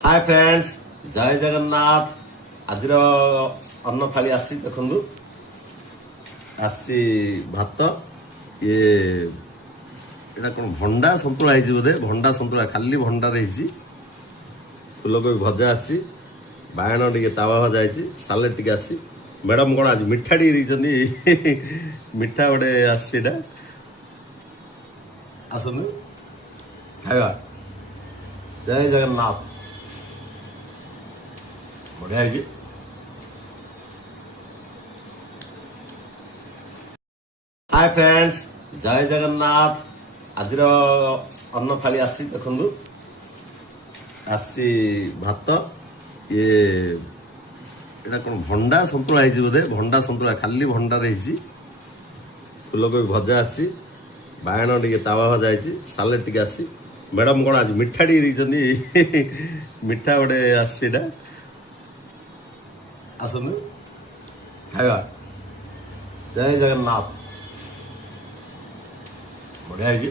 Hi friends, जय जगन्नाथ। आज अन्न थाली आसी देखु आसी भात ये एटा कौन भंडा सतुला है बोधे भंडा सतुला खाली भंडार फुलकोबी भजा आसी बायण टे तावा भजा सालेड टे आसी मैडम कौन आज मिठा टे मिठा गोटे आसटा आसतु खाଇବା। जय जगन्नाथ। बढ़िया है। हाय फ्रेंड्स, जय जगन्नाथ। आज अन्न थाली आसी देखु आसी भात ये एटा कौन भंडा सतुला है बोधे भंडा सतुला खाली भंडार फुलकोबी भजा आसी बायण टे तावा भजा सालेड टे आसी मैडम कौन आज मिठा टे मिठा गोटे आसटा आसतु खाଇବା। जय जगन्नाथ। बढ़िया है।